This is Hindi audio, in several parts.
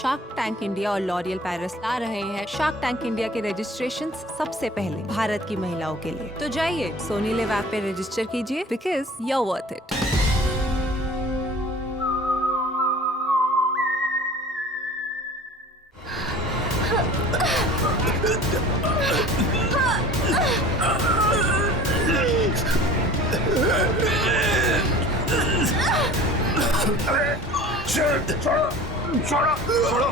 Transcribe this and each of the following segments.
शार्क टैंक इंडिया और लॉरियल पेरिस ला रहे हैं शार्क टैंक इंडिया के रजिस्ट्रेशन सबसे पहले भारत की महिलाओं के लिए। तो जाइए सोनी लिव ऐप पे रजिस्टर कीजिए because you are worth it. छोड़ो।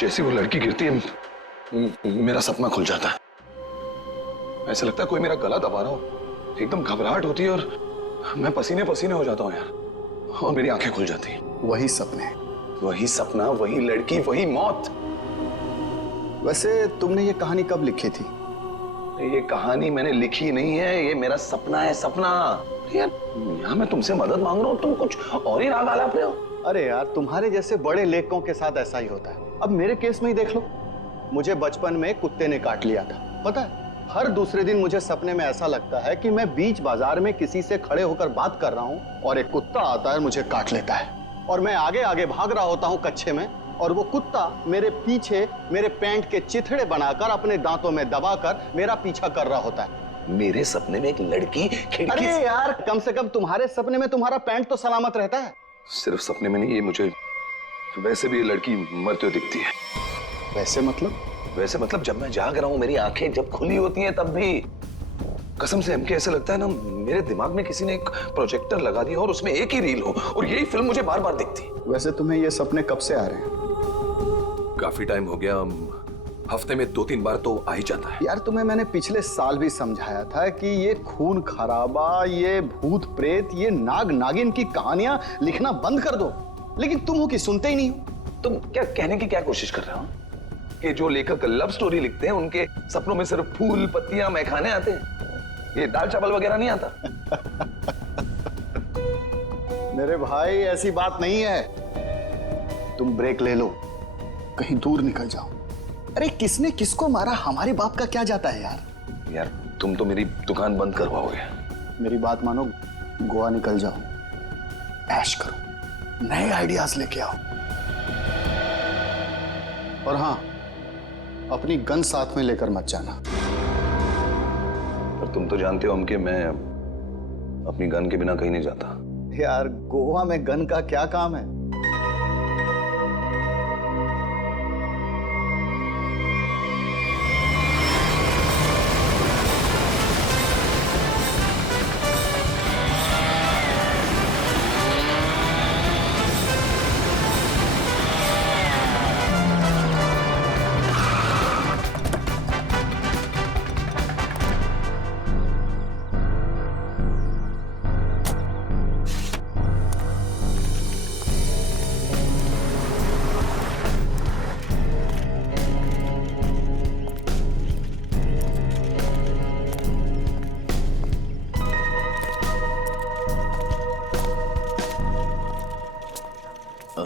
जैसे वो लड़की गिरती है मेरा सपना खुल जाता है। ऐसा लगता है कोई मेरा गला दबा रहा हो। एकदम घबराहट होती है और मैं पसीने पसीने हो जाता हूँ यार, और मेरी आंखें खुल जाती हैं। वही सपने, वही सपना, वही लड़की, वही मौत। वैसे तुमने ये कहानी कब लिखी थी? ये कहानी मैंने लिखी नहीं है, ये मेरा सपना है। सपना यार, यहाँ मैं तुमसे मदद मांग रहा हूँ, तुम कुछ और ही राग आलाप रहे हो। अरे यार, तुम्हारे जैसे बड़े लेखकों के साथ ऐसा ही होता है। अब मेरे केस में ही देख लो, मुझे बचपन में कुत्ते ने काट लिया था। पता है, हर दूसरे दिन मुझे सपने में ऐसा लगता है कि मैं बीच बाजार में किसी से खड़े होकर बात कर रहा हूँ और एक कुत्ता आता है, मुझे काट लेता है और मैं आगे आगे भाग रहा होता हूँ कच्चे में, और वो कुत्ता मेरे पीछे मेरे पैंट के चिथड़े बनाकर अपने दांतों में दबाकर मेरा पीछा कर रहा होता है। मेरे सपने में एक लड़की खिड़की अरे यार, कम से कम तुम्हारे सपने में तुम्हारा पैंट तो सलामत रहता है। सिर्फ सपने में नहीं, ये मुझे वैसे भी ये लड़की मरते हुए दिखती है। वैसे मतलब? वैसे मतलब जब मैं जाग रहा हूँ, मेरी आंखें जब खुली होती हैं तब भी कसम से हमके ऐसे लगता है ना, मेरे दिमाग में किसी ने एक प्रोजेक्टर लगा दिया और उसमें एक ही रील हो और यही फिल्म मुझे बार बार दिखती। वैसे तुम्हें ये सपने कब से आ रहे हैं? काफी टाइम हो गया, हफ्ते में 2-3 बार तो आ ही जाता है। यार, तुम्हें मैंने पिछले साल भी समझाया था कि ये खून खराबा, ये भूत प्रेत, ये नाग नागिन की कहानियां लिखना बंद कर दो, लेकिन तुम हो कि सुनते ही नहीं हो। तुम क्या कहने की क्या कोशिश कर रहे हो कि जो लेखक लव स्टोरी लिखते हैं उनके सपनों में सिर्फ फूल पत्तियां मैखाने आते हैं, ये दाल चावल वगैरह नहीं आता? मेरे भाई, ऐसी बात नहीं है। तुम ब्रेक ले लो, कहीं दूर निकल जाओ। अरे किसने किसको मारा, हमारे बाप का क्या जाता है यार। यार तुम तो मेरी दुकान बंद करवाओगे। मेरी बात मानो, गोवा निकल जाओ, ऐश करो, नए आइडियाज लेके आओ। और हाँ, अपनी गन साथ में लेकर मत जाना। पर तुम तो जानते हो हम कि मैं अपनी गन के बिना कहीं नहीं जाता। यार, गोवा में गन का क्या काम है?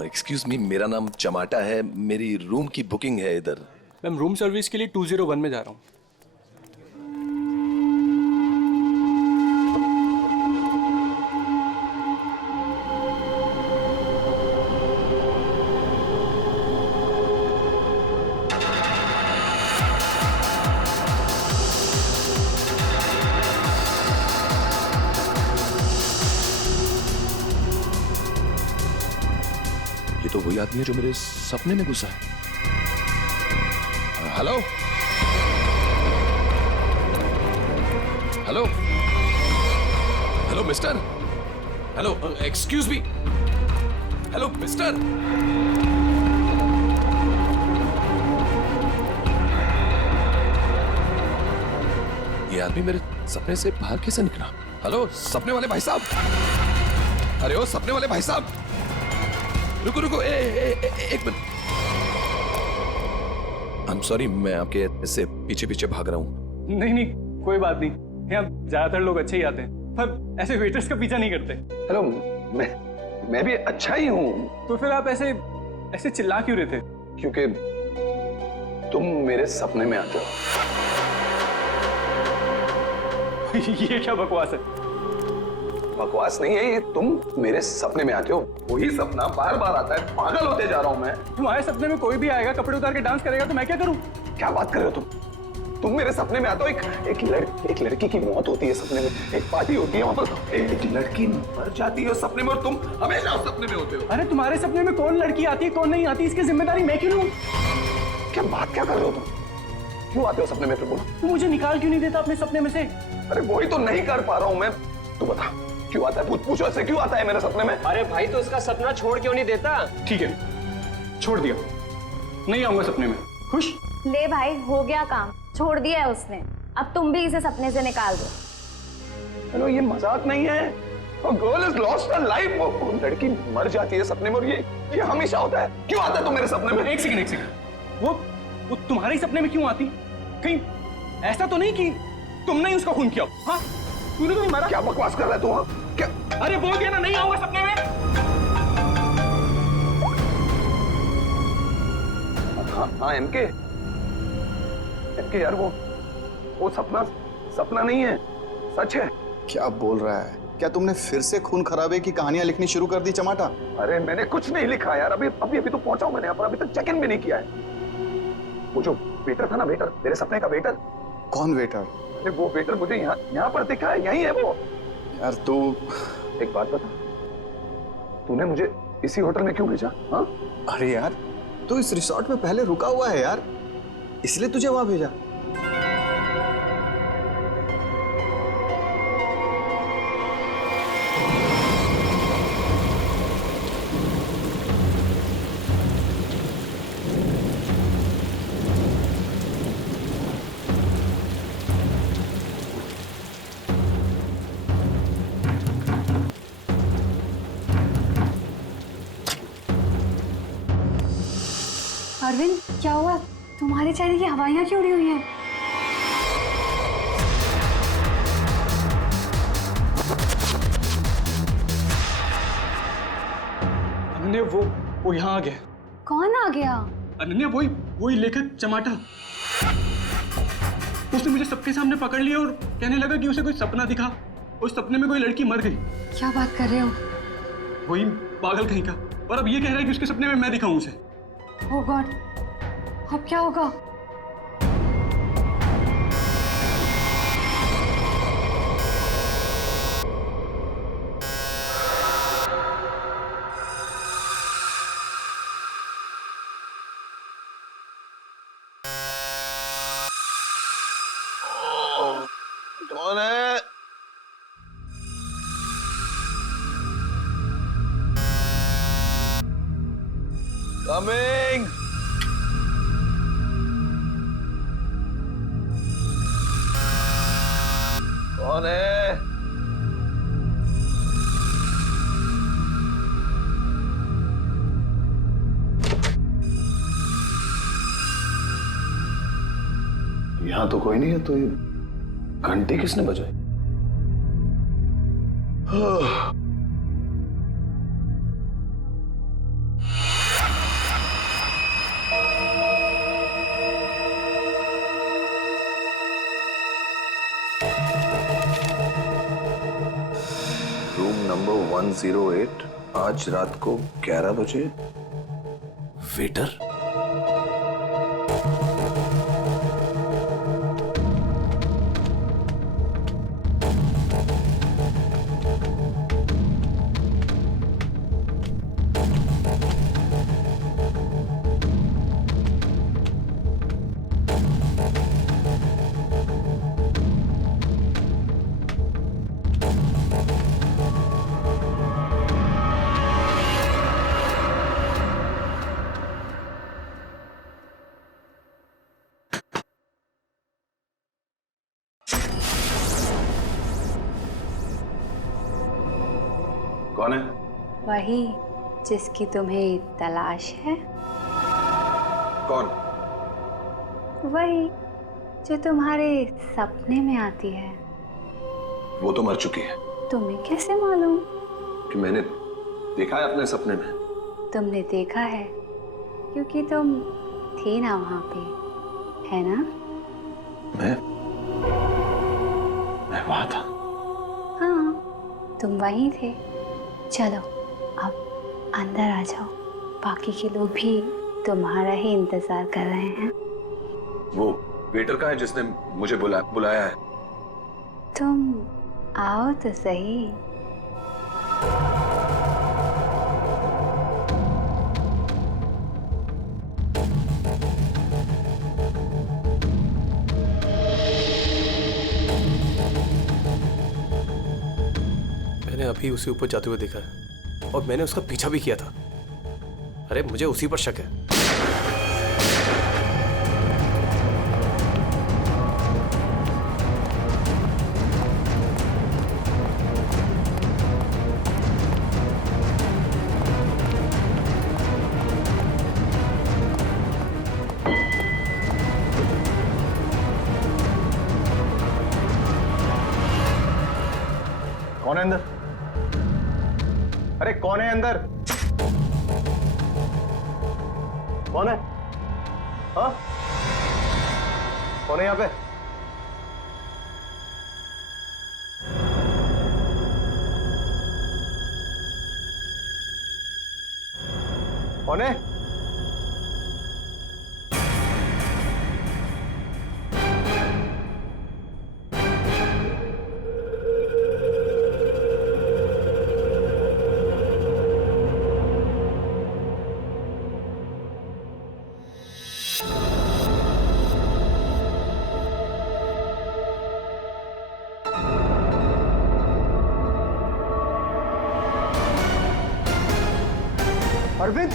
एक्सक्यूज मी, मेरा नाम चमाटा है, मेरी रूम की बुकिंग है इधर। मैम, रूम सर्विस के लिए 201 में जा रहा हूँ। तो वही आदमी है जो मेरे सपने में घुसा है। Hello hello hello mister, hello excuse me, hello mister. ये आदमी मेरे सपने से बाहर कैसे निकला? हेलो सपने वाले भाई साहब, अरे ओ सपने वाले भाई साहब, रुको रुको, एक मिनट। आई एम सॉरी, मैं आपके ऐसे पीछे पीछे भाग रहा हूँ। नहीं नहीं, कोई बात नहीं, यहाँ ज्यादातर लोग अच्छे ही आते हैं, पर ऐसे वेटर्स का पीछा नहीं करते। हेलो, मैं भी अच्छा ही हूँ। तो फिर आप ऐसे ऐसे चिल्ला क्यों रहे थे? क्योंकि तुम मेरे सपने में आते हो। ये क्या बकवास है? बकवास नहीं है ये, तुम मेरे सपने में आते हो। वही सपना बार बार आता है, पागल होते जा रहा हूं मैं। तुम्हारे सपने में कोई भी आएगा, कपड़े उतार के डांस करेगा, तो मैं क्या करूं? क्या बात कर रहे हो तुम मेरे सपने में आते हो। एक लड़की की मौत होती है सपने में, एक पार्टी होती है, वहां पर एक लड़की मर जाती है सपने में, और तुम हमेशा उस सपने में होते हो। अरे तुम्हारे सपने में कौन लड़की आती है, कौन नहीं आती, इसकी जिम्मेदारी मैं क्यों लूं? क्या बात क्या कर रहे हो तुम? क्यों आते हो सपने में? फिर बोलो। तू मुझे निकाल क्यों नहीं देता अपने सपने में से? अरे वही तो नहीं कर पा रहा हूं मैं। तू बता क्यों आता है, पूछो इससे, क्यों आता है मेरे सपने में? अरे भाई, तो इसका सपना छोड़ क्यों नहीं देता? ठीक है, छोड़ दिया, नहीं आऊंगा सपने में। खुश? ले भाई, हो गया काम, छोड़ दिया है उसने। अब तुम भी इसे सपने से निकाल दो। हेलो, ये मजाक नहीं है। Girl is lost her life. वो लड़की मर जाती है सपने में, और ये हमेशा होता है। क्यों आता है तू मेरे सपने में? एक सेकंड, वो तुम्हारे सपने में क्यों आती? कहीं ऐसा तो नहीं कि तुमने ही उसका खून किया? हाँ, तूने तो नहीं मारा। क्या बकवास कर रहा है तू? हाँ क्या? अरे बोल दिया ना, नहीं आऊंगा सपने में। हाँ एमके यार, वो सपना नहीं है, सच है। क्या बोल रहा है? क्या तुमने फिर से खून खराबे की कहानियां लिखनी शुरू कर दी चमाटा? अरे मैंने कुछ नहीं लिखा यार, अभी तो पहुंचा हूं मैंने यहाँ पर, अभी तक चेक इन भी नहीं किया है। वो जो वेटर था ना, वेटर, मेरे सपने का वेटर। कौन वेटर? अरे वो वेटर मुझे यहाँ पर दिखा है, यही है वो। यार तू एक बात बता, तूने मुझे इसी होटल में क्यों भेजा? हाँ, अरे यार, तू इस रिसोर्ट में पहले रुका हुआ है यार, इसलिए तुझे वहां भेजा। अरविंद, क्या हुआ? तुम्हारे चेहरे की हवाइयां क्यों उड़ी हुई हैं? अनन्या, वो यहाँ आ गया। कौन आ गया? अनन्या, वही लेखक चमाटा। उसने मुझे सबके सामने पकड़ लिया और कहने लगा कि उसे कोई सपना दिखा, उस सपने में कोई लड़की मर गई। क्या बात कर रहे हो? वही पागल कहीं का। और अब ये कह रहा है कि उसके सपने में मैं दिखाऊं उसे। ओह गॉड, अब क्या होगा? कौन है? कमिंग। कौन है? यहां तो कोई नहीं है, तो ये घंटी किसने बजाई? रूम नंबर 108, आज रात को 11 बजे। वेटर? कौन है? वही जिसकी तुम्हें तलाश है? कौन? वही जो तुम्हारे सपने में आती है। वो तो मर चुकी है। तुम्हें कैसे मालूम? कि मैंने देखा है अपने सपने में। तुमने देखा है क्योंकि तुम थी ना वहां पे, है ना? मैं वहां था। हाँ, तुम वहीं थे। चलो अब अंदर आ जाओ, बाकी के लोग भी तुम्हारा ही इंतजार कर रहे हैं। वो वेटर कहाँ है जिसने मुझे बुलाया है? तुम आओ तो सही। मैंने अभी उसी ऊपर जाते हुए देखा है और मैंने उसका पीछा भी किया था। अरे मुझे उसी पर शक है। कौन है अंदर? अरे कौन है अंदर? कौन है? हाँ, कौन है यहाँ पे? कौन है? अरविंद,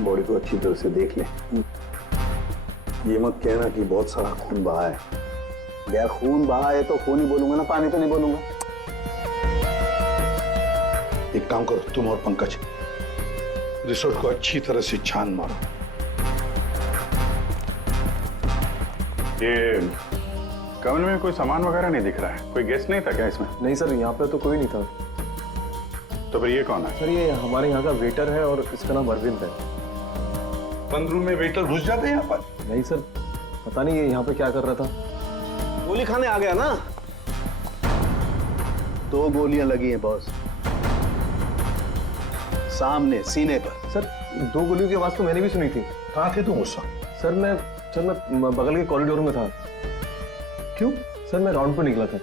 बॉडी को अच्छी तरह से देख ले। ये मत कहना कि बहुत सारा खून बहा है। यार खून बहा है तो खून ही बोलूंगा ना, पानी तो नहीं बोलूंगा। एक काम करो, तुम और पंकज रिसोर्ट को अच्छी तरह से छान मारो। ये कमरे में कोई सामान वगैरह नहीं दिख रहा है? कोई गेस्ट नहीं था क्या इसमें? नहीं सर, यहाँ पे तो कोई नहीं था। तो फिर ये कौन है? सर ये हमारे यहाँ का वेटर है और इसका नाम अरविंद है। बंद रूम में वेटर घुस जाते हैं यहाँ पर? नहीं सर, पता नहीं ये यहाँ पे क्या कर रहा था। गोली खाने आ गया ना? 2 गोलियां लगी हैं बॉस, सामने सीने पर। सर 2 गोलियों की आवाज तो मैंने भी सुनी थी। कहाँ थे तुम उस वक्त? सर मैं बगल के कॉरिडोर में था। क्यों? सर मैं राउंड पर निकला था।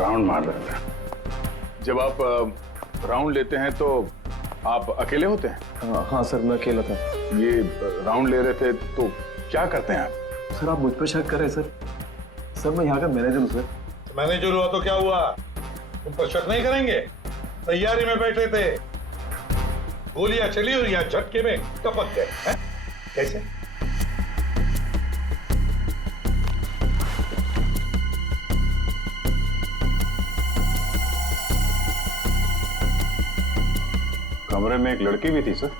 राउंड मार रहे थे? जब आप राउंड लेते हैं तो आप अकेले होते हैं? हाँ सर, मैं अकेला था। ये राउंड ले रहे थे तो क्या करते हैं आप? सर आप मुझ पर शक कर रहे हैं सर? सर मैं यहाँ का मैनेजर हूँ सर। मैनेजर हुआ तो क्या हुआ? तुम पर शक नहीं करेंगे? तैयारी में बैठे थे, गोलियां चली और यहाँ झटके में टपक गए हैं? कैसे? कमरे में एक लड़की भी थी सर।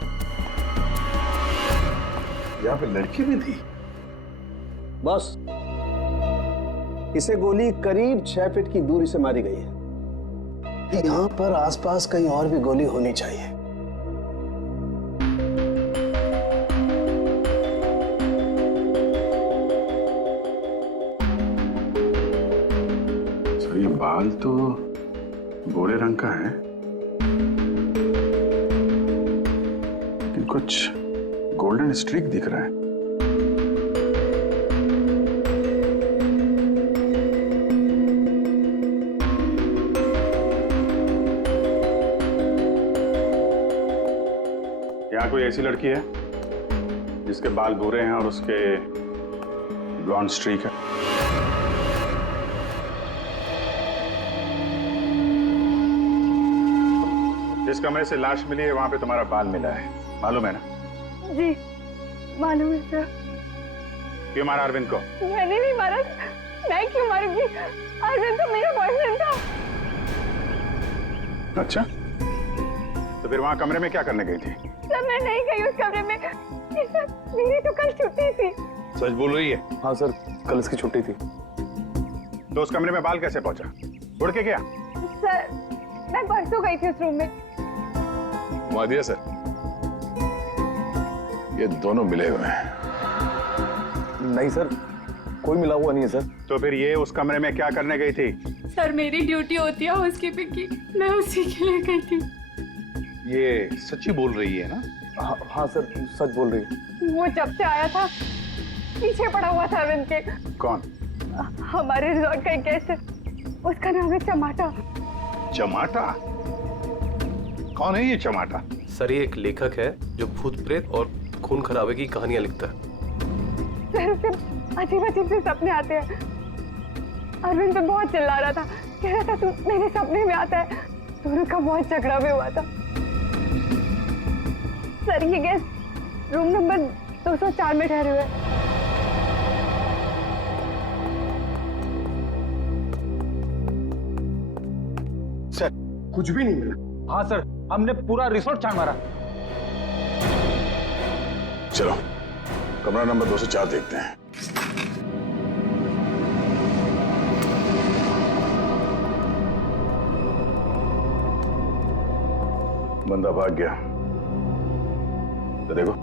यहाँ पे लड़की भी थी? बस इसे गोली करीब 6 फीट की दूरी से मारी गई है। यहाँ पर आसपास कहीं और भी गोली होनी चाहिए। सर ये बाल तो गोरे रंग का है, लेकिन कुछ गोल्डन स्ट्रीक दिख रहा है। यहाँ कोई ऐसी लड़की है जिसके बाल भूरे हैं और उसके ब्लॉन्ड स्ट्रीक है? जिस कमरे से लाश मिली है वहां पे तुम्हारा बाल मिला है, मालूम है ना? जी मालूम है सर। क्यों मारा अरविंद को? मैंने नहीं मारा। मैं क्यों मारूंगी? अरविंद तो मेरा बॉयफ्रेंड था। अच्छा, तो फिर वहां कमरे में क्या करने गई थी? सर मैं नहीं गई उस कमरे में। सर मेरी तो कल छुट्टी थी। सच बोल रही है? हाँ सर, कल इसकी छुट्टी थी। तो उस कमरे में बाल कैसे पहुंचा? उड़ के गया? सर मैं परसों गई थी उस रूम में। मुआदिया सर, ये दोनों मिले हुए हैं। नहीं सर, कोई मिला हुआ नहीं है सर। तो फिर ये उस कमरे में क्या करने गई थी? सर मेरी ड्यूटी होती है हाउसकीपिंग की, मैं उसी के लिए गई थी। ये सच्ची बोल रही है ना? हाँ सर, सच बोल रही है। वो जब से आया था पीछे पड़ा हुआ था अरविंद के। कौन? हमारे रिजॉर्ट का एक गेस्ट है, उसका नाम है चमाटा। चमाटा? कौन है ये चमाटा? सर ये एक लेखक है जो भूत प्रेत और खून खराबे की कहानियां लिखता है। सर उसे अजीब अजीब से सपने आते हैं। अरविंद तो बहुत चिल्ला रहा था, कह रहा था तू मेरे सपने में आता है। दोनों का बहुत झगड़ा भी हुआ था। सर ये गेस्ट रूम नंबर 204 में ठहरे हुए हैं। सर कुछ भी नहीं मिला। हाँ सर, हमने पूरा रिसोर्ट छान मारा। चलो कमरा नंबर 204 देखते हैं। बंदा भाग गया, तो देखो।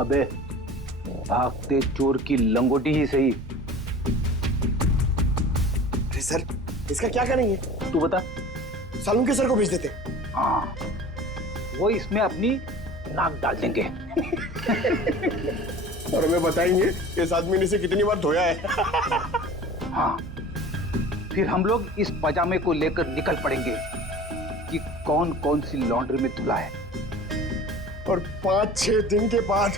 अबे भागते चोर की लंगोटी ही सही। अरे सर, इसका क्या करेंगे? तू बता। सालून के सर को भेज देते। हाँ, वो इसमें अपनी नाक डाल देंगे। और हमें बताएंगे इस आदमी ने इसे कितनी बार धोया है। हाँ, फिर हम लोग इस पजामे को लेकर निकल पड़ेंगे कि कौन कौन सी लॉन्ड्री में धुला है। और 5-6 दिन के बाद,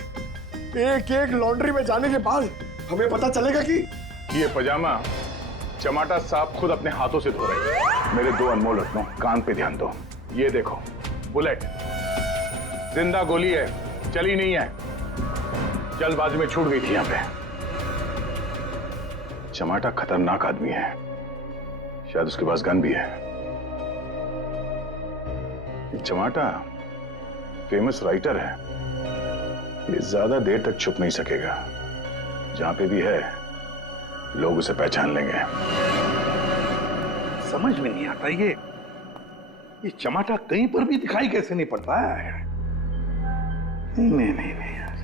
एक एक लॉन्ड्री में जाने के बाद हमें पता चलेगा कि ये पजामा चमाटा साहब खुद अपने हाथों से धो रहे हैं। मेरे 2 अनमोल रत्नों, कान पे ध्यान दो। ये देखो, बुलेट, जिंदा गोली है, चली नहीं है, जल्दबाजी में छूट गई थी यहां पे। चमाटा खतरनाक आदमी है, शायद उसके पास गन भी है। चमाटा फेमस राइटर है, ये ज्यादा देर तक छुप नहीं सकेगा। जहां पे भी है लोग उसे पहचान लेंगे। समझ में नहीं आता ये चमाटा कहीं पर भी दिखाई कैसे नहीं पड़ता है। नहीं यार,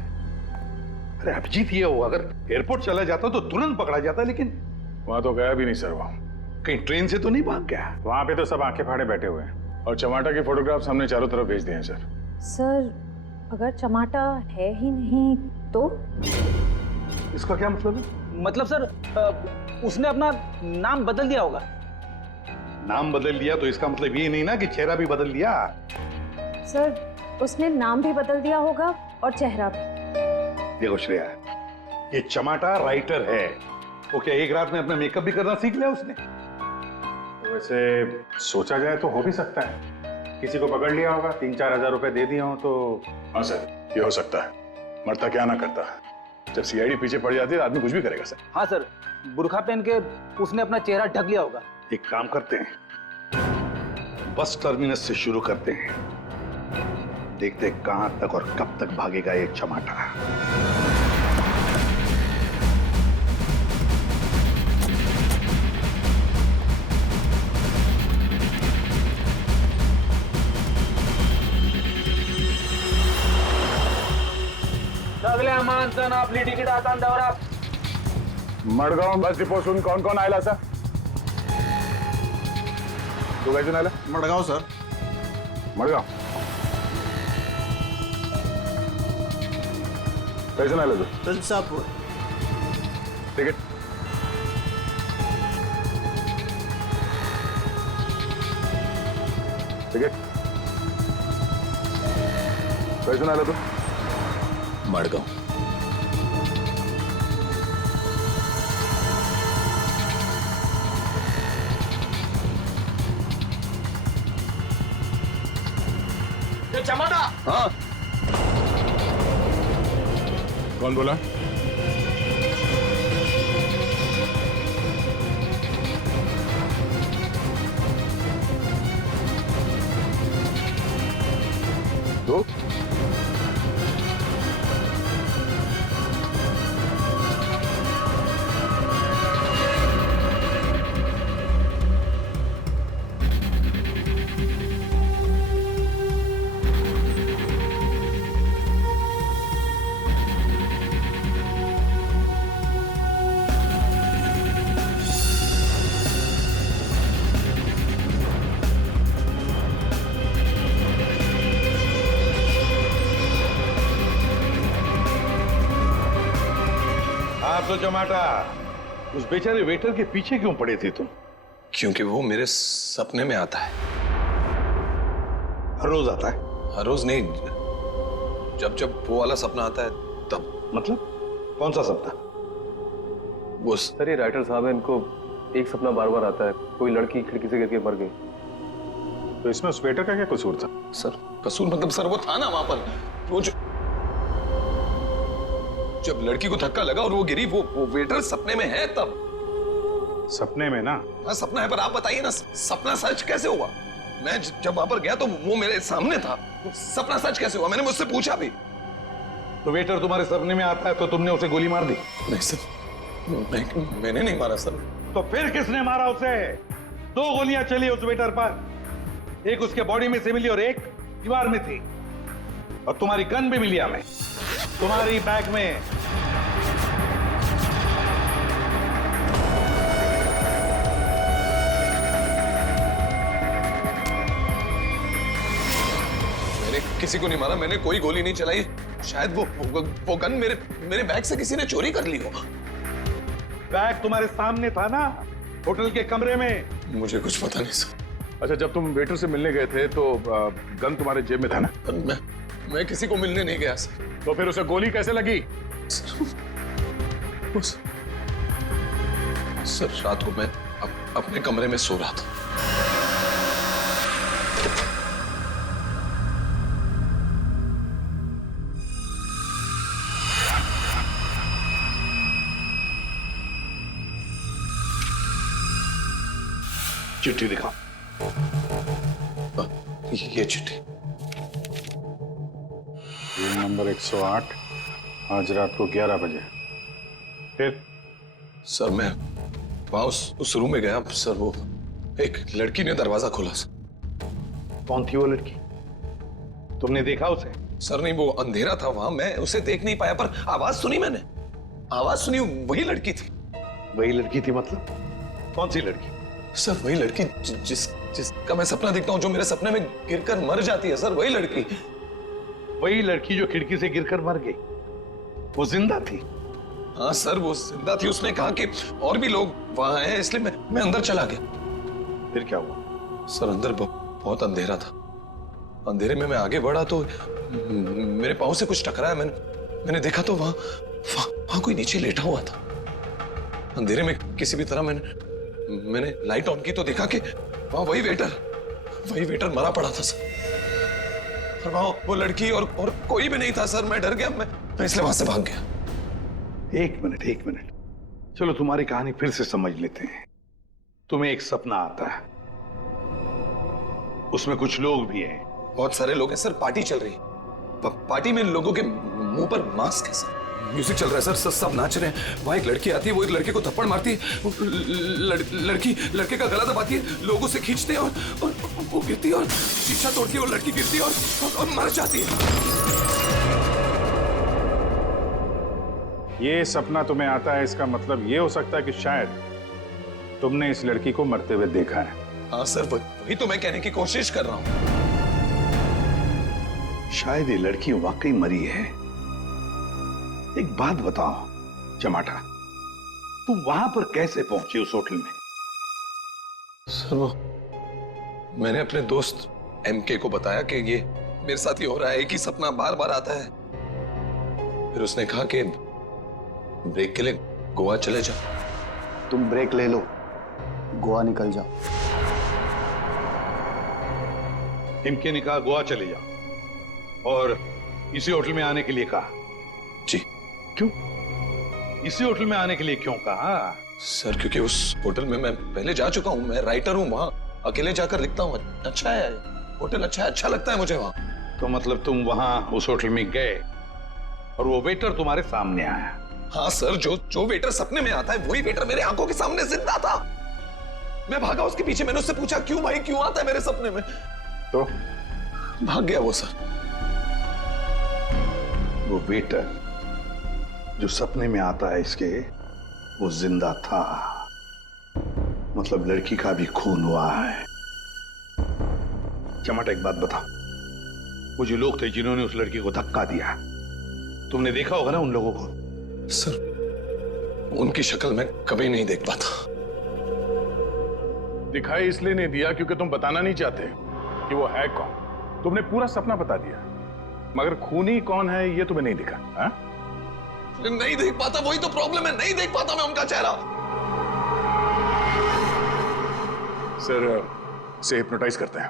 अरे अभिजीत ये हो, अगर एयरपोर्ट चला जाता तो तुरंत पकड़ा जाता, लेकिन वहां तो गया भी नहीं सर। वो कहीं ट्रेन से तो नहीं भाग गया? वहां पे तो सब आंखें फाड़े बैठे हुए हैं और चमाटा के फोटोग्राफ्स हमने चारों तरफ भेज दिए हैं सर। सर अगर चमाटा है ही नहीं तो? इसका क्या मतलब है? मतलब सर उसने अपना नाम बदल दिया होगा। नाम बदल दिया तो इसका मतलब ये नहीं ना कि चेहरा भी बदल दिया। सर उसने नाम भी बदल दिया होगा और चेहरा भी। देखो श्रेया, ये चमाटा राइटर है, वो क्या एक रात में अपना मेकअप भी करना सीख लिया उसने? तो वैसे सोचा जाए तो हो भी सकता है, किसी को पकड़ लिया होगा, 3-4 हजार रुपए दे दिए हो तो। हाँ सर, ये हो सकता है। मरता क्या ना करता, जब सीआईडी पीछे पड़ जाती है तो आदमी कुछ भी करेगा सर। हाँ सर, बुर्खा पहन के उसने अपना चेहरा ढक लिया होगा। एक काम करते हैं, बस टर्मिनस से शुरू करते हैं, देखते हैं कहां तक और कब तक भागेगा ये चमाटा। सगळे माणसं आपली तिकीट आता दौरा। मडगाव बस डिपोसून कोण कोण आयला सर? तू काय आला? मडगाव सर। मडगाव कैसे आला तू? तुलसापूर। तिकीट तिकीट कैसे आला तू? मड़गांव। चमाटा। हाँ कौन बोला? तो आप तो जमाटा उस बेचारे वेटर के पीछे क्यों पड़े थे तुम? क्योंकि वो मेरे सपने में आता है। हर रोज आता है? हर रोज नहीं, जब जब वो वाला सपना आता है तब। मतलब कौन सा सपना? वो सर ये राइटर साहब है, इनको एक सपना बार बार आता है, कोई लड़की खिड़की से गिर के मर गई। तो इसमें उस वेटर का क्या कसूर था? सर कसूर मतलब सर वो था ना वहां पर, वो जब लड़की को धक्का लगा और वो गिरी, वो वेटर सपने में है तब। सपने में ना? हाँ सपना है, पर आप बताइए ना सपना सच कैसे हुआ? मैं जब वहां पर गया तो वो मेरे सामने था, सपना सच कैसे हुआ? मैंने मुझसे पूछा भी। तो वेटर तुम्हारे सपने में आता है तो तुमने उसे गोली मार दी? नहीं सर, मैंने नहीं मारा सर। तो फिर किसने मारा उसे? 2 गोलियां चली उस वेटर पर, एक उसके बॉडी में से मिली और एक दीवार में थी। और तुम्हारी गन भी मिली हमें, तुम्हारी बैग में। मैंने किसी को नहीं मारा, मैंने कोई गोली नहीं चलाई। शायद वो गन मेरे बैग से किसी ने चोरी कर ली हो। बैग तुम्हारे सामने था ना, होटल के कमरे में। मुझे कुछ पता नहीं सर। अच्छा, जब तुम वेटर से मिलने गए थे तो गन तुम्हारे जेब में था ना? मैं किसी को मिलने नहीं गया सर। तो फिर उसे गोली कैसे लगी? सर रात को मैं अपने कमरे में सो रहा था। चिट्ठी दिखा। ये चिट्ठी। रूम नंबर 108, आज रात को 11 बजे। फिर? सर मैं वहां उस रूम में गया सर, वो एक लड़की ने दरवाजा खोला सर। कौन थी वो लड़की? तुमने देखा उसे? सर नहीं, वो अंधेरा था वहां, मैं उसे देख नहीं पाया, पर आवाज सुनी मैंने। आवाज सुनी, वही लड़की थी। वही लड़की थी मतलब? कौन सी लड़की? सर वही लड़की जिसका मैं सपना देखता हूँ, जो मेरे सपने में गिरकर मर जाती है सर, वही लड़की। वही लड़की जो खिड़की से गिरकर मर गई, वो जिंदा थी? हाँ सर वो जिंदा थी। उसने कहा कि और भी लोग वहां हैं, इसलिए मैं अंदर चला गया। फिर क्या हुआ? सर अंदर बहुत अंधेरा था। अंधेरे में मैं आगे बढ़ा तो मेरे पाँव से कुछ टकराया। मैंने देखा तो वहां कोई नीचे लेटा हुआ था। अंधेरे में किसी भी तरह मैंने लाइट ऑन की तो देखा कि वहां वही वेटर मरा पड़ा था सर। और वहां वो लड़की और कोई भी नहीं था सर। मैं डर गया, मैं इसलिए वहां से भाग गया। एक मिनट, चलो तुम्हारी कहानी फिर से समझ लेते हैं। तुम्हें एक सपना आता है, उसमें कुछ लोग भी हैं। बहुत सारे लोग हैं सर, पार्टी चल रही है। पार्टी में लोगों के मुंह पर मास्क है सर, म्यूजिक चल रहा है सर, सब नाच रहे हैं। वहां एक लड़की आती है, वो एक लड़के को थप्पड़ मारती है, लड़की लड़के का गला दबाती है, लोगों से खींचते हैं और वो गिरती है और शीशा तोड़ती है और लड़की गिरती है और मर जाती है। ये सपना तुम्हें आता है, इसका मतलब ये हो सकता है कि शायद तुमने इस लड़की को मरते हुए देखा है। हाँ सर, वही तो मैं कहने की कोशिश कर रहा हूँ। शायद ये लड़की वाकई मरी है। एक बात बताओ चमाटा, तुम वहां पर कैसे पहुंची उस होटल में? सर वो मैंने अपने दोस्त एमके को बताया कि ये मेरे साथ ही हो रहा है, एक ही सपना बार बार आता है। फिर उसने कहा कि ब्रेक के लिए गोवा चले जा। तुम ब्रेक ले लो, गोवा निकल जाओ। इनके ने कहा गोवा चले जाओ और इसी होटल में आने के लिए कहा। जी। क्यों इसी होटल में आने के लिए क्यों कहा? सर क्योंकि उस होटल में मैं पहले जा चुका हूँ, मैं राइटर हूँ, वहां अकेले जाकर लिखता हूँ। अच्छा है होटल, अच्छा लगता है मुझे वहां। तो मतलब तुम वहां उस होटल में गए और वो वेटर तुम्हारे सामने आया? हाँ सर, जो वेटर सपने में आता है वही वेटर मेरे आंखों के सामने जिंदा था। मैं भागा उसके पीछे, मैंने उससे पूछा क्यों भाई, क्यों आता है मेरे सपने में? तो भाग गया वो सर। वो वेटर जो सपने में आता है इसके, वो जिंदा था। मतलब लड़की का भी खून हुआ है। चमाटा एक बात बता, वो जो लोग थे जिन्होंने उस लड़की को धक्का दिया, तुमने देखा होगा ना उन लोगों को? सर उनकी शक्ल मैं कभी नहीं देख पाता। दिखाई इसलिए नहीं दिया क्योंकि तुम बताना नहीं चाहते कि वो है कौन। तुमने पूरा सपना बता दिया, मगर खूनी कौन है ये तुम्हें नहीं दिखा। हा? नहीं देख पाता, वही तो प्रॉब्लम है, नहीं देख पाता मैं उनका चेहरा। सर से हिप्नोटाइज करते हैं।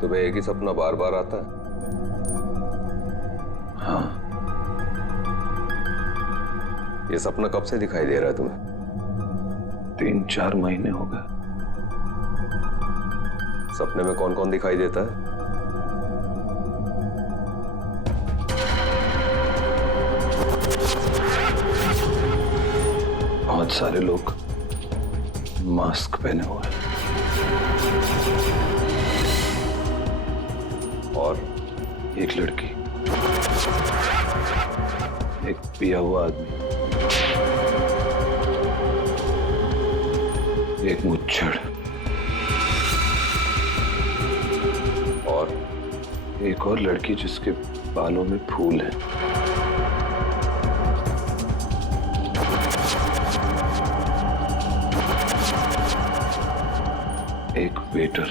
तुम्हें एक ही सपना बार बार आता है? हाँ। ये सपना कब से दिखाई दे रहा है तुम्हें? 3-4 महीने हो गए। सपने में कौन कौन दिखाई देता है? बहुत सारे लोग मास्क पहने हुए हैं। और एक लड़की, एक पिया हुआ आदमी, एक मुच्छड़ और एक और लड़की जिसके बालों में फूल है। एक वेटर,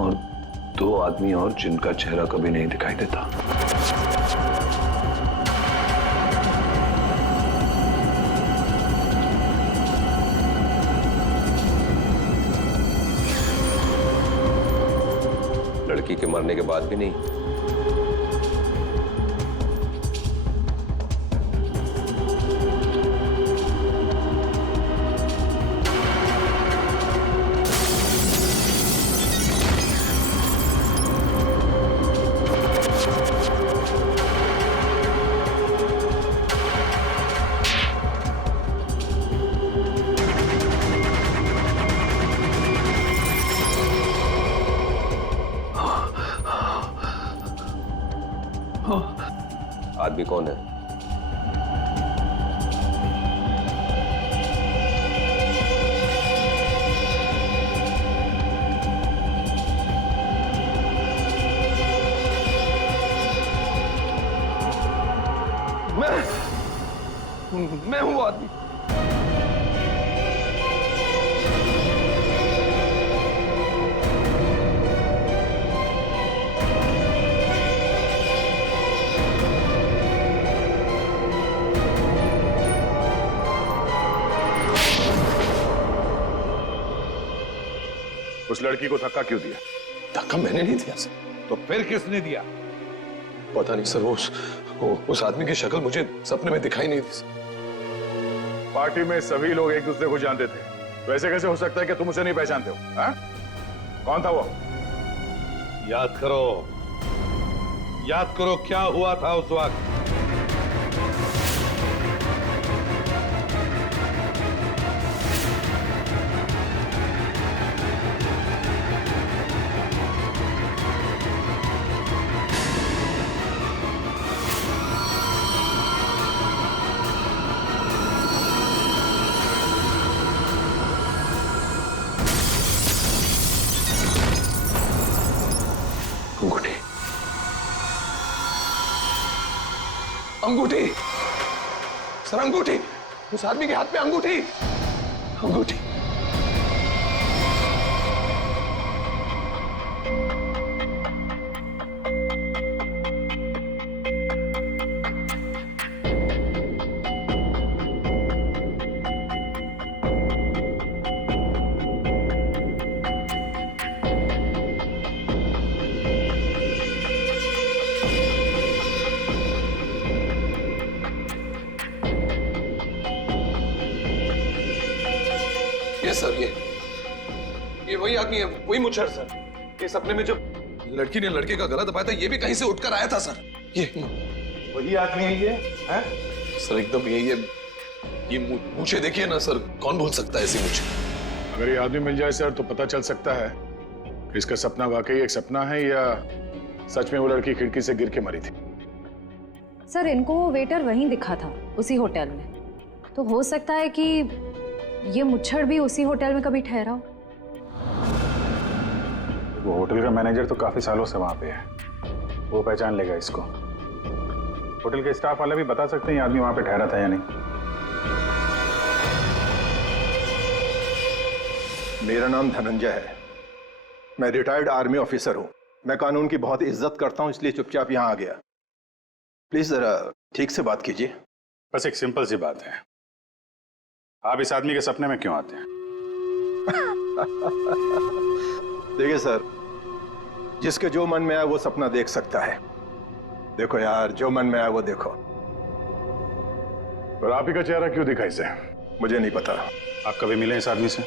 और 2 आदमी और जिनका चेहरा कभी नहीं दिखाई देता। लड़की के मरने के बाद भी नहीं? आदमी कौन है? मैं हूं आदमी। उस लड़की को धक्का क्यों दिया? धक्का मैंने नहीं दिया सर। तो फिर किसने दिया? पता नहीं सर, उस आदमी की शक्ल मुझे सपने में दिखाई नहीं दी सर। पार्टी में सभी लोग एक दूसरे को जानते थे, वैसे कैसे हो सकता है कि तुम उसे नहीं पहचानते हो? हा? कौन था वो? याद करो क्या हुआ था उस वक्त। अंगूठी सर, अंगूठी, उस आदमी के हाथ में अंगूठी, अंगूठी। सर ये वही आदमी है, वही मुच्छर सर। ये सपने में जब लड़की ने लड़के का गला दबाया था, ये भी कहीं से उठकर आया था सर। ये वही आदमी है ये है? सर एकदम ये मूछें देखिए ना सर, कौन भूल सकता है ऐसी मूछें। अगर ये आदमी मिल जाए सर तो पता चल सकता है कि इसका सपना वाकई एक सपना है या सच में वो लड़की खिड़की से गिर के मरी थी। सर इनको वो वेटर वहीं दिखा था, उसी होटल में। तो हो सकता है कि ये मुच्छड़ भी उसी होटल में कभी ठहरा हो। वो होटल का मैनेजर तो काफी सालों से वहां पे है, वो पहचान लेगा इसको। होटल के स्टाफ वाले भी बता सकते हैं ये आदमी वहां पे ठहरा था या नहीं। मेरा नाम धनंजय है, मैं रिटायर्ड आर्मी ऑफिसर हूं। मैं कानून की बहुत इज्जत करता हूं, इसलिए चुपचाप यहां आ गया। प्लीज जरा ठीक से बात कीजिए। बस एक सिंपल सी बात है, आप इस आदमी के सपने में क्यों आते हैं? देखिए सर, जिसके जो मन में आए वो सपना देख सकता है। देखो यार, जो मन में आए वो देखो। पर आप ही का चेहरा क्यों दिखा इसे? मुझे नहीं पता। आप कभी मिले इस आदमी से?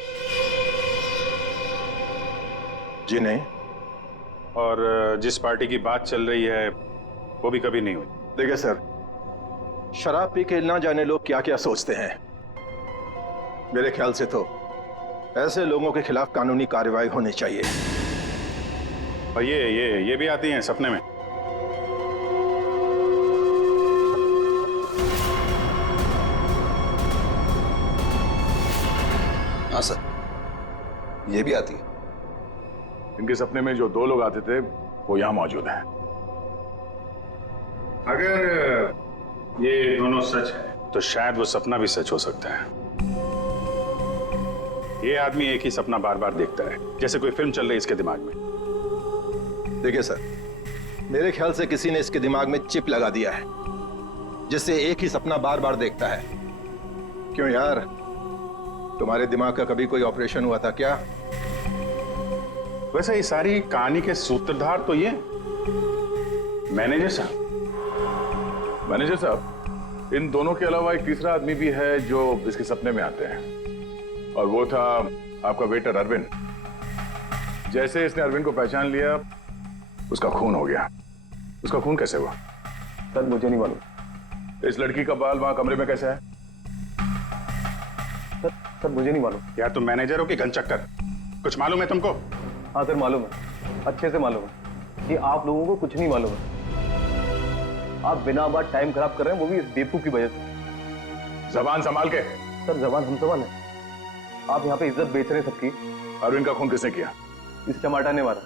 जी नहीं। और जिस पार्टी की बात चल रही है वो भी कभी नहीं हुई? देखिए सर, शराब पी के ना जाने लोग क्या क्या सोचते हैं। मेरे ख्याल से तो ऐसे लोगों के खिलाफ कानूनी कार्रवाई होनी चाहिए। और ये भी आती हैं सपने में? हाँ सर, ये भी आती है। इनके सपने में जो दो लोग आते थे वो यहां मौजूद हैं। अगर ये दोनों सच है तो शायद वो सपना भी सच हो सकता है। ये आदमी एक ही सपना बार बार देखता है, जैसे कोई फिल्म चल रही है इसके दिमाग में। देखिए सर, मेरे ख्याल से किसी ने इसके दिमाग में चिप लगा दिया है, जिससे एक ही सपना बार बार देखता है। क्यों यार, तुम्हारे दिमाग का कभी कोई ऑपरेशन हुआ था क्या? वैसे ये सारी कहानी के सूत्रधार तो ये मैनेजर साहब। मैनेजर साहब, इन दोनों के अलावा एक तीसरा आदमी भी है जो इसके सपने में आते हैं, और वो था आपका वेटर अरविंद। जैसे इसने अरविंद को पहचान लिया, उसका खून हो गया। उसका खून कैसे हुआ? सर मुझे नहीं मालूम। इस लड़की का बाल वहां कमरे में कैसे है? सर मुझे नहीं मालूम। यार तुम मैनेजर हो कि घनचक्कर? कुछ मालूम है तुमको? हाँ सर मालूम है, अच्छे से मालूम है कि आप लोगों को कुछ नहीं मालूम है। आप बिना बात टाइम खराब कर रहे हैं, वो भी इस बेवकूफ की वजह से। जबान संभाल के। सर जबान हम संभाल है, आप यहाँ पे इज्जत बेच रहे हैं सबकी। अरविंद का खून किसने किया? इस टमाटर ने मारा।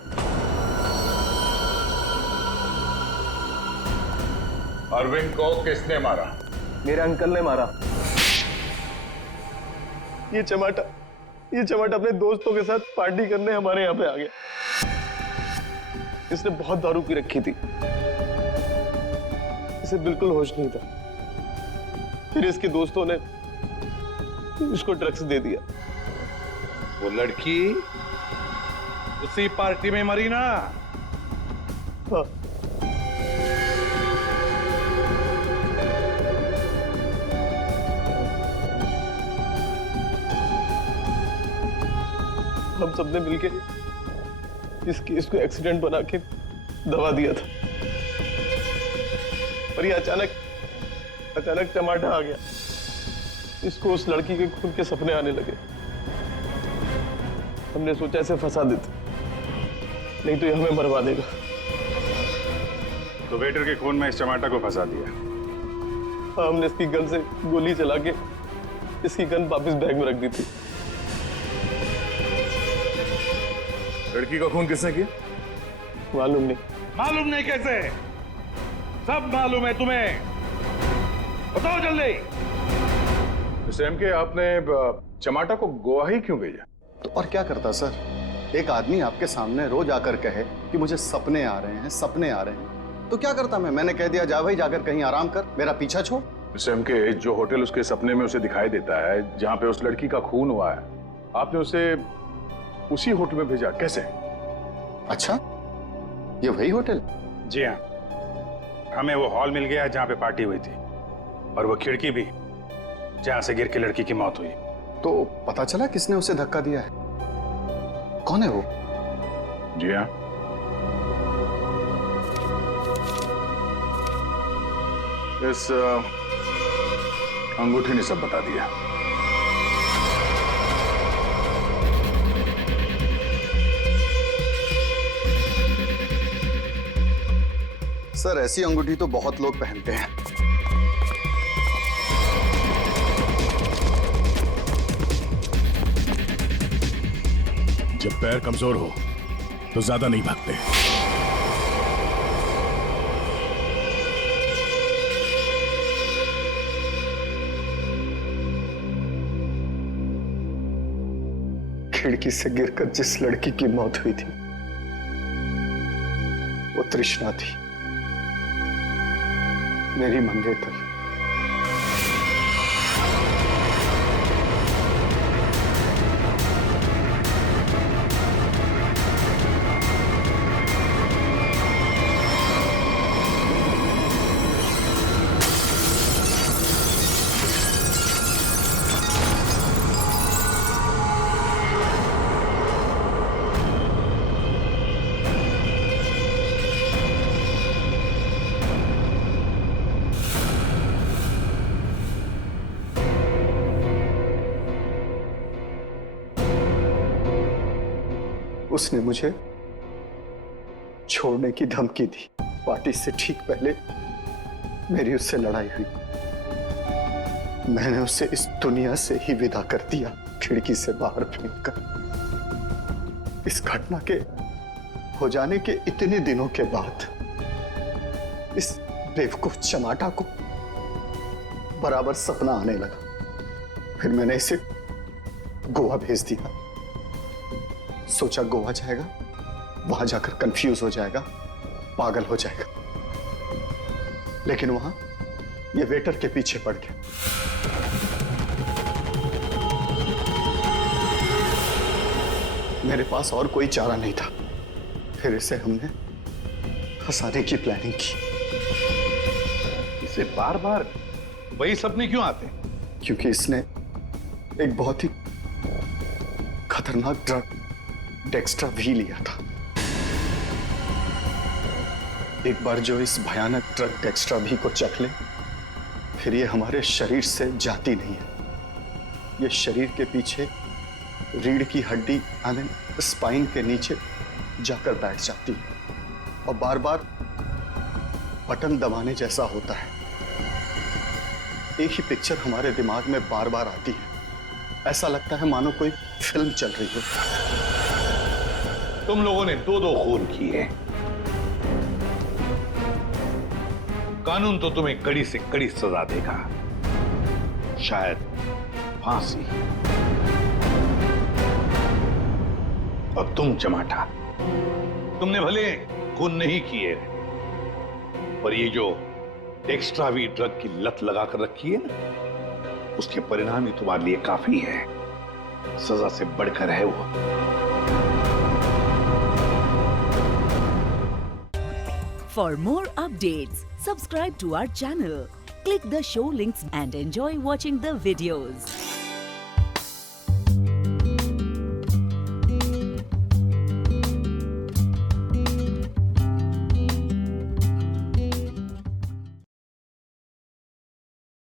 अरविंद को किसने मारा? मेरे अंकल ने मारा। ये चमाटा अपने दोस्तों के साथ पार्टी करने हमारे यहाँ पे आ गया। इसने बहुत दारू पी रखी थी, इसे बिल्कुल होश नहीं था। फिर इसके दोस्तों ने इसको ड्रग्स दे दिया। वो लड़की उसी पार्टी में मरी ना? हाँ। हम सबने मिलके इस केस को एक्सीडेंट बना के दबा दिया था, पर ये अचानक टमाटर आ गया। इसको उस लड़की के खून के सपने आने लगे। हमने सोचा इसे फंसा देते, नहीं तो ये हमें मरवा देगा। तो वेटर के खून में इस टमाटर को फंसा दिया? हाँ, हमने इसकी गन से गोली चला के इसकी गन वापस बैग में रख दी थी। लड़की का खून किसने किया? मालूम नहीं। मालूम नहीं कैसे? सब मालूम है तुम्हें। बताओ जल्दी। मिस्टर एम के, आपने चमाटा को गोवा ही क्यों भेजा? तो और क्या करता सर? एक आदमी आपके सामने रोज आकर कहे कि मुझे सपने आ रहे हैं, सपने आ रहे हैं, तो क्या करता मैं? मैंने कह दिया जा भाई, जाकर कहीं आराम कर, मेरा पीछा छोड़। मिस्टर एम के, जो होटल उसके सपने में उसे दिखाई देता है, जहां पे उस लड़की का खून हुआ है, आपने उसे उसी होटल में भेजा, कैसे? अच्छा, ये वही होटल? जी हाँ, हमें वो हॉल मिल गया जहां पे पार्टी हुई थी, और वो खिड़की भी जहां से गिर के लड़की की मौत हुई। तो पता चला किसने उसे धक्का दिया है? कौन है वो? जी हाँ, इस अंगूठी ने सब बता दिया। सर, ऐसी अंगूठी तो बहुत लोग पहनते हैं। जब पैर कमजोर हो तो ज्यादा नहीं भागते। खिड़की से गिरकर जिस लड़की की मौत हुई थी वो तृष्णा थी, मेरी मंगेतर। उसने मुझे छोड़ने की धमकी दी। पार्टी से ठीक पहले मेरी उससे लड़ाई हुई। मैंने उसे इस दुनिया से ही विदा कर दिया, खिड़की से बाहर फेंककर। इस घटना के हो जाने के इतने दिनों के बाद इस बेवकूफ चमाटा को बराबर सपना आने लगा। फिर मैंने इसे गोवा भेज दिया। सोचा गोवा जाएगा, वहां जाकर कंफ्यूज हो जाएगा, पागल हो जाएगा, लेकिन वहां ये वेटर के पीछे पड़ गया। मेरे पास और कोई चारा नहीं था। फिर इसे हमने फंसाने की प्लानिंग की। इसे बार बार वही सपने क्यों आते? क्योंकि इसने एक बहुत ही खतरनाक ड्रग डेक्स्ट्रा भी लिया था। एक बार जो इस भयानक ड्रग डेक्स्ट्रा भी को चख ले, फिर ये हमारे शरीर से जाती नहीं है। ये शरीर के पीछे रीढ़ की हड्डी यानी स्पाइन के नीचे जाकर बैठ जाती है और बार बार बटन दबाने जैसा होता है। एक ही पिक्चर हमारे दिमाग में बार बार आती है। ऐसा लगता है मानो कोई फिल्म चल रही हो। तुम लोगों ने 2-2 खून किए। कानून तो तुम्हें कड़ी से कड़ी सजा देगा, शायद फांसी। और तुम चमाटा, तुमने भले खून नहीं किए, पर ये जो एक्स्ट्रा वी ड्रग की लत लगाकर रखी है ना, उसके परिणाम ही तुम्हारे लिए काफी है। सजा से बढ़कर है वो। For more updates, subscribe to our channel, click the show links and enjoy watching the videos.